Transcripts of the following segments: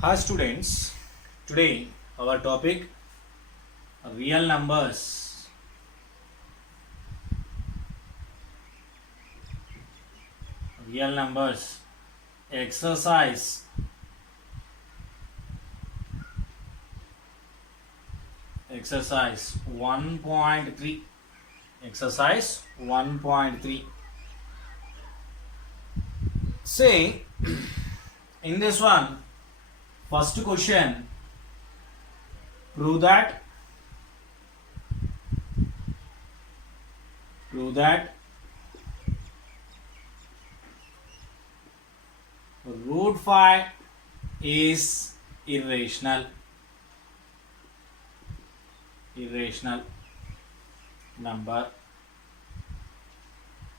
Hi students, today our topic real numbers. Real numbers exercise 1.3 exercise 1.3. Say in this one, first question, prove that root 5 is irrational number.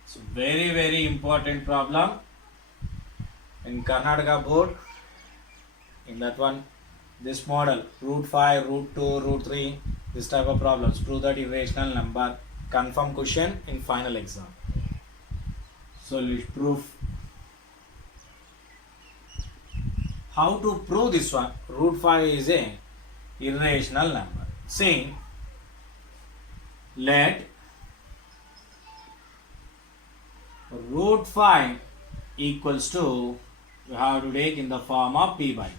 It's a very important problem in Karnataka board. In that one, this model root 5, root 2, root 3, this type of problems, prove that irrational number, confirm question in final exam. Solution proof. How to prove this one? Root 5 is a irrational number. See, let root 5 equals to, you have to take in the form of p by.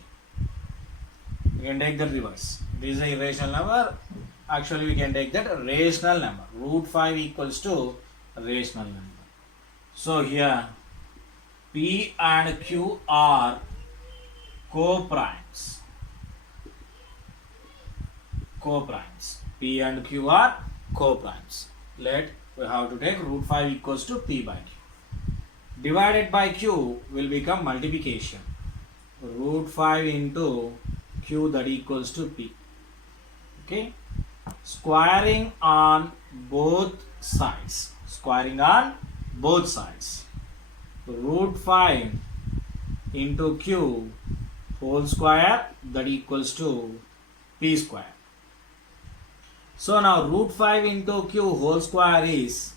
You can take the reverse. This is a irrational number. Actually, we can take that rational number. Root 5 equals to rational number. So here, P and Q are co-primes. P and Q are co-primes. Let we have to take root 5 equals to P by Q. Divided by Q will become multiplication. Root 5 into Q, that equals to P. Okay. Squaring on both sides. Root 5 into Q whole square, that equals to P square. So now root 5 into Q whole square is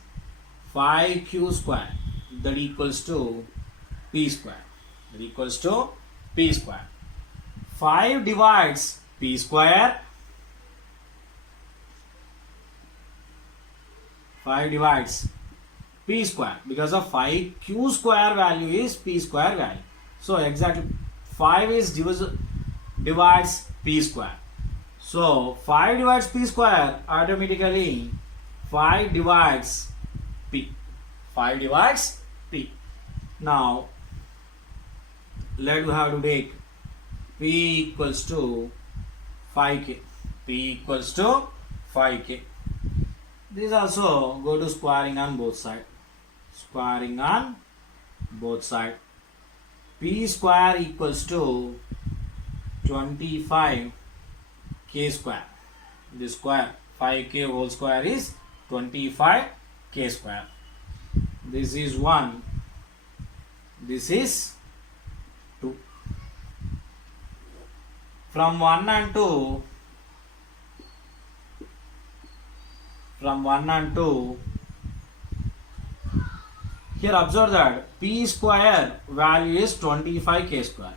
5Q square, that equals to P square. 5 divides P square. 5 divides P square, because of 5Q square value is P square value. So exactly 5 is divides P square. So 5 divides P square, automatically 5 divides P. Now let we have to take P equals to 5K. This also go to squaring on both sides. P square equals to 25K square. This square 5K whole square is 25K square. This is 1. This is 2. From 1 and 2, here observe that P square value is 25K square.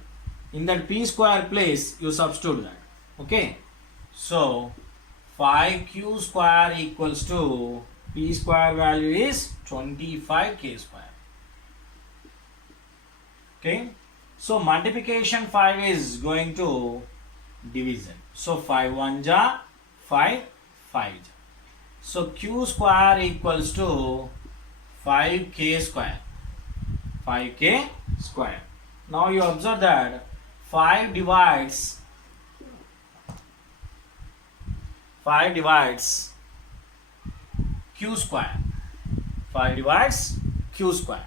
In that P square place, you substitute that. Okay. So 5Q square equals to P square value is 25K square. Okay. So multiplication 5 is going to division. So 5 1 ja 5 5 ja. So Q square equals to 5K square. Now you observe that 5 divides Q square. 5 divides Q square.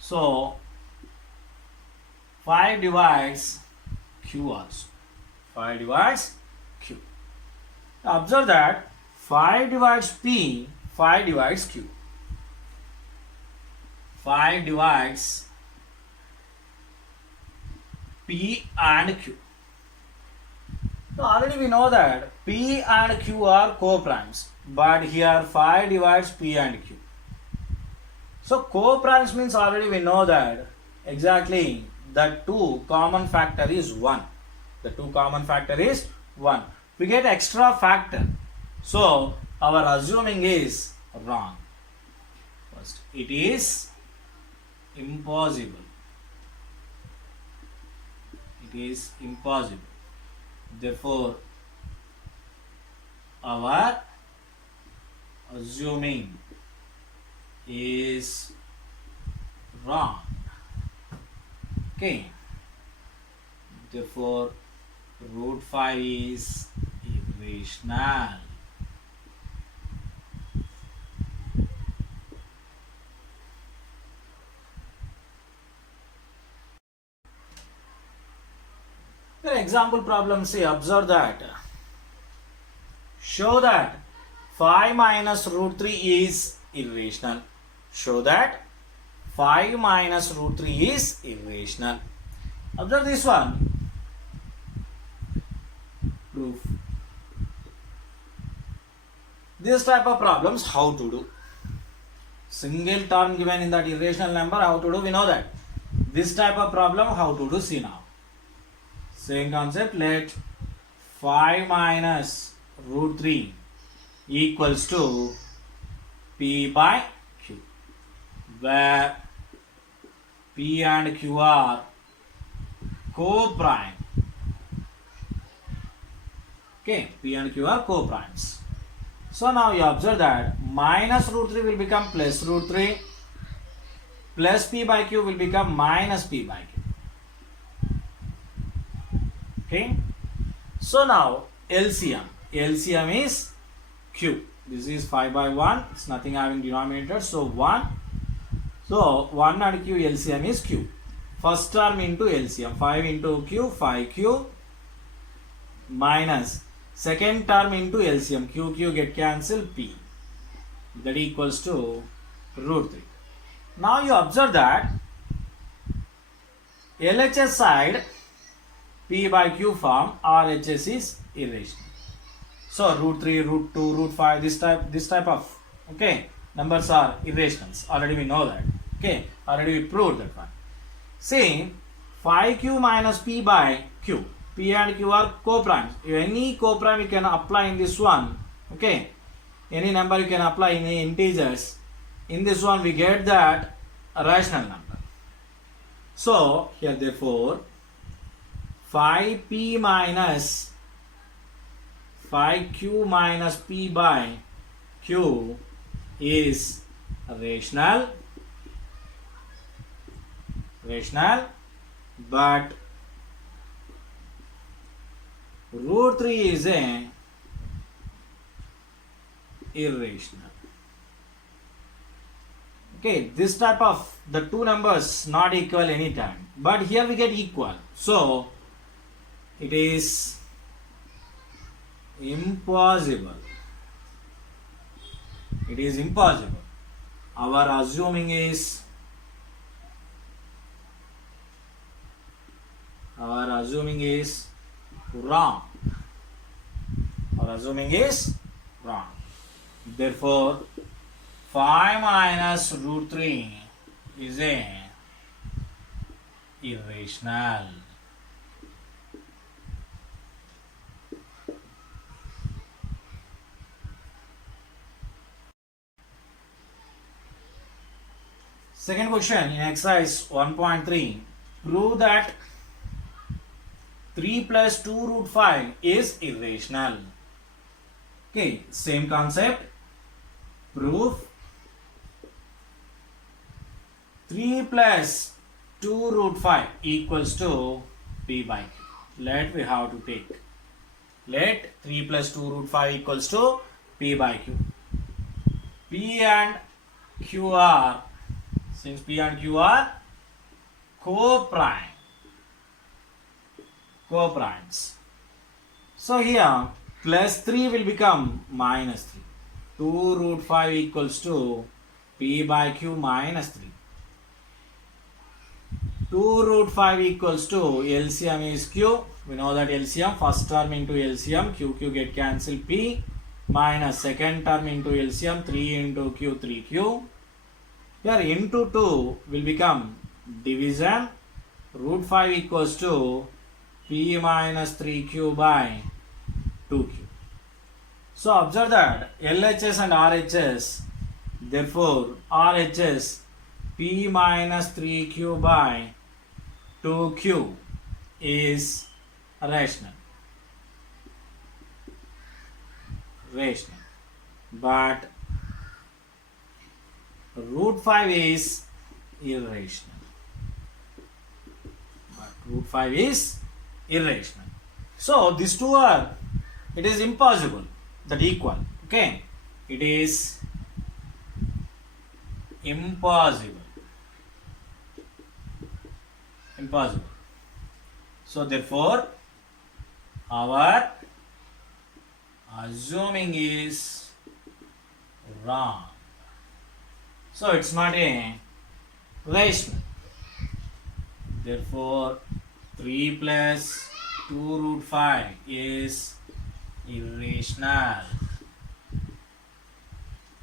So 5 divides Q also. 5 divides Q. Observe that 5 divides P, 5 divides Q. 5 divides P and Q. So already we know that P and Q are co-primes, but here 5 divides P and Q. So co-primes means already we know that exactly the 2 common factor is 1. The 2 common factor is 1. We get extra factor. So our assuming is wrong. First, it is impossible. It is impossible. Therefore, our assuming is wrong. Okay. Therefore, root 5 is irrational. The example problem, say, observe that. Show that 5 minus root 3 is irrational. Show that 5 minus root 3 is irrational. Observe this one. Proof. This type of problems, how to do? Single term given in that irrational number, how to do? We know that. This type of problem, how to do? See now. Same concept. Let 5 minus root 3 equals to P by Q, where P and Q are co-prime. Okay, P and Q are co-primes. So now you observe that minus root 3 will become plus root 3, plus P by Q will become minus P by Q. Okay, so now LCM is Q. This is 5 by 1, it's nothing having denominator, so 1. So 1 and Q LCM is Q. First term into LCM, 5 into Q, 5Q, minus second term into LCM, Q get cancelled, P. That equals to root 3. Now you observe that LHS side P by Q form, RHS is irrational. So root 3, root 2, root 5, this type of numbers are irrationals. Already we know that. Okay, already we proved that one. See, 5Q minus P by Q. P and Q are co-primes. Any co-prime you can apply in this one. Okay, any number you can apply in the integers. In this one we get that a rational number. So here therefore 5P minus 5Q minus P by Q is rational, but root 3 is a irrational. Okay, this type of the two numbers not equal anytime, but here we get equal. So it is impossible. It is impossible. Our assuming is wrong. Our assuming is wrong. Therefore, 5 minus root 3 is a irrational. Second question in exercise 1.3, prove that 3 plus 2 root 5 is irrational. Okay, same concept. Prove 3 plus 2 root 5 equals to P by Q. Let 3 plus 2 root 5 equals to P by Q. P and Q are, since P and Q are co-primes. So here plus 3 will become minus 3. 2 root 5 equals to P by Q minus 3. 2 root 5 equals to LCM is Q. We know that LCM, first term into LCM, Q get cancelled, P, minus second term into LCM, 3 into Q, 3Q. Here into 2 will become division, root 5 equals to p minus 3q by 2q. So observe that LHS and RHS, therefore RHS p minus 3q by 2q is rational. But root 5 is irrational. So these two are, it is impossible that equal. Okay, it is impossible. So therefore our assuming is wrong. So it's not a rational. Therefore 3 plus 2 root 5 is irrational.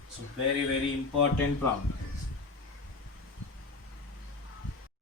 So very important problem.